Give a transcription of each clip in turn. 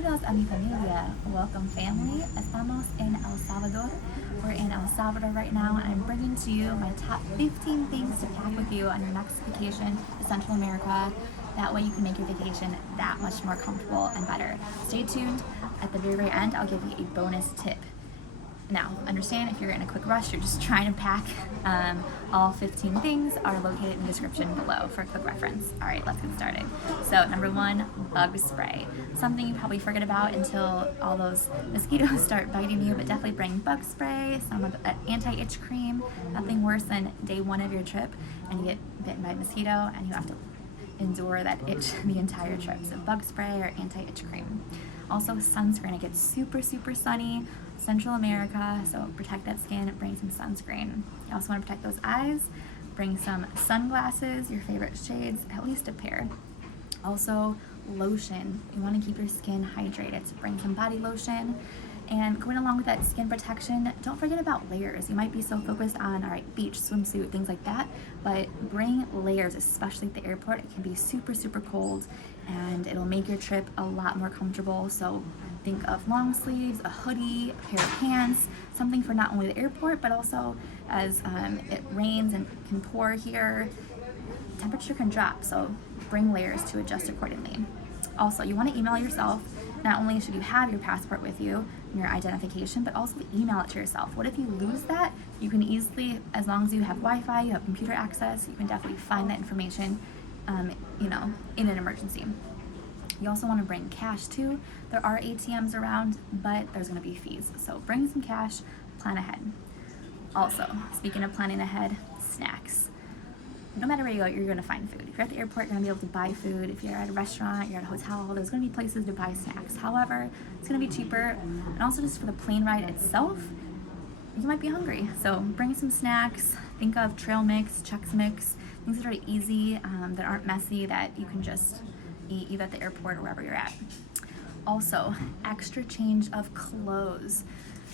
Bienvenidos a mi familia. Welcome, family. Estamos en El Salvador. We're in El Salvador right now, and I'm bringing to you my top 15 things to pack with you on your next vacation to Central America. That way you can make your vacation that much more comfortable and better. Stay tuned. At the very end, I'll give you a bonus tip. Now, understand if you're in a quick rush, you're just trying to pack, all 15 things are located in the description below for a quick reference. All right, let's get started. So number one, bug spray. Something you probably forget about until all those mosquitoes start biting you, but definitely bring bug spray, some of the anti-itch cream. Nothing worse than day one of your trip and you get bitten by a mosquito and you have to endure that itch the entire trip. So bug spray or anti-itch cream. Also sunscreen. It gets super sunny, Central America, so protect that skin, bring some sunscreen. You also want to protect those eyes, bring some sunglasses, your favorite shades, at least a pair. Also lotion. You want to keep your skin hydrated, so bring some body lotion. And going along with that skin protection, don't forget about layers. You might be so focused on, all right, beach, swimsuit, things like that, but bring layers, especially at the airport. It can be super cold and it'll make your trip a lot more comfortable. So think of long sleeves, a hoodie, a pair of pants, something for not only the airport, but also as it rains and can pour here, temperature can drop, so bring layers to adjust accordingly. Also, you want to email yourself. Not only should you have your passport with you, your identification, but also email it to yourself. What if you lose that? You can easily, as long as you have Wi-Fi, you have computer access, you can definitely find that information, in an emergency. You also want to bring cash too. There are ATMs around, but there's going to be fees. So bring some cash, plan ahead. Also, speaking of planning ahead, snacks. No matter where you go, you're going to find food. If you're at the airport, you're going to be able to buy food. If you're at a restaurant, you're at a hotel, there's going to be places to buy snacks. However, it's going to be cheaper. And also just for the plane ride itself, you might be hungry. So bring some snacks. Think of trail mix, Chex Mix, things that are easy, that aren't messy, that you can just eat either at the airport or wherever you're at. Also, extra change of clothes.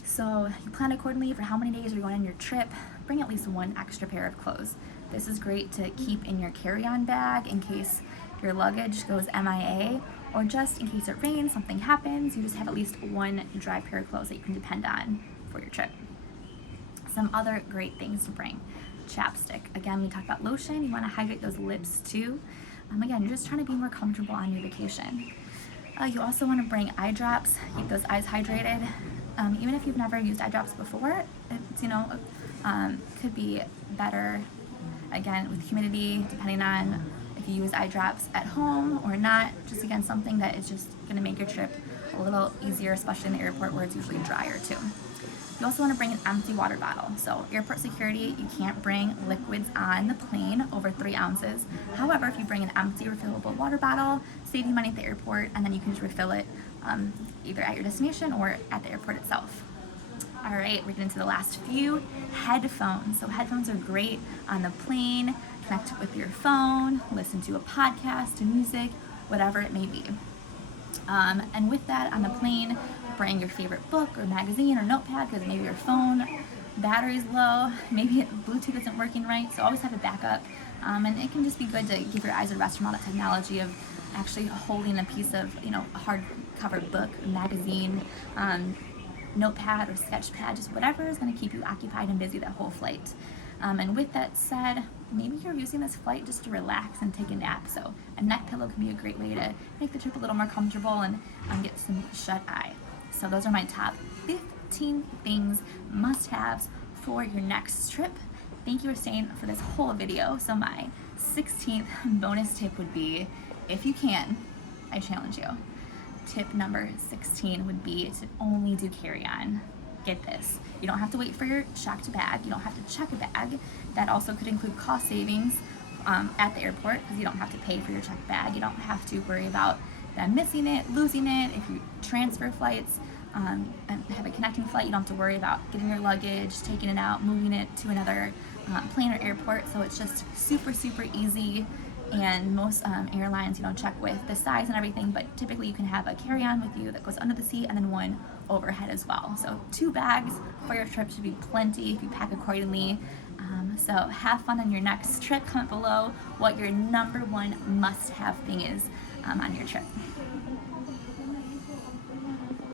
So you plan accordingly for how many days you're going on your trip. Bring at least one extra pair of clothes. This is great to keep in your carry-on bag in case your luggage goes MIA, or just in case it rains, something happens, you just have at least one dry pair of clothes that you can depend on for your trip. Some other great things to bring. Chapstick. Again, we talked about lotion. You want to hydrate those lips too. Again, you're just trying to be more comfortable on your vacation. You also want to bring eye drops. Keep those eyes hydrated. Even if you've never used eye drops before, it's, could be better. Again, with humidity, depending on if you use eye drops at home or not, just again, something that is just going to make your trip a little easier, especially in the airport where it's usually drier too. You also want to bring an empty water bottle. So airport security, you can't bring liquids on the plane over 3 ounces. However, if you bring an empty refillable water bottle, save you money at the airport, and then you can just refill it either at your destination or at the airport itself. All right, we're getting to the last few. Headphones. So headphones are great on the plane. Connect with your phone, listen to a podcast, to music, whatever it may be. And with that, on the plane, bring your favorite book or magazine or notepad, because maybe your phone battery's low, maybe Bluetooth isn't working right, so always have a backup. And it can just be good to give your eyes a rest from all the technology of actually holding a piece of, a hardcover book, magazine, notepad or sketch pad, just whatever is going to keep you occupied and busy that whole flight. And with that said, maybe you're using this flight just to relax and take a nap, so a neck pillow can be a great way to make the trip a little more comfortable and get some shut eye. So those are my top 15 things, must-haves for your next trip. Thank you for staying for this whole video. So my 16th bonus tip would be, if you can, I challenge you. Tip number 16 would be to only do carry-on. Get this. You don't have to wait for your checked bag. You don't have to check a bag. That also could include cost savings at the airport, because you don't have to pay for your checked bag. You don't have to worry about them missing it, losing it. If you transfer flights and have a connecting flight, you don't have to worry about getting your luggage, taking it out, moving it to another plane or airport. So it's just super easy. And most airlines, check with the size and everything, but typically you can have a carry-on with you that goes under the seat and then one overhead as well. So 2 bags for your trip should be plenty if you pack accordingly. So have fun on your next trip. Comment below what your number 1 must-have thing is on your trip.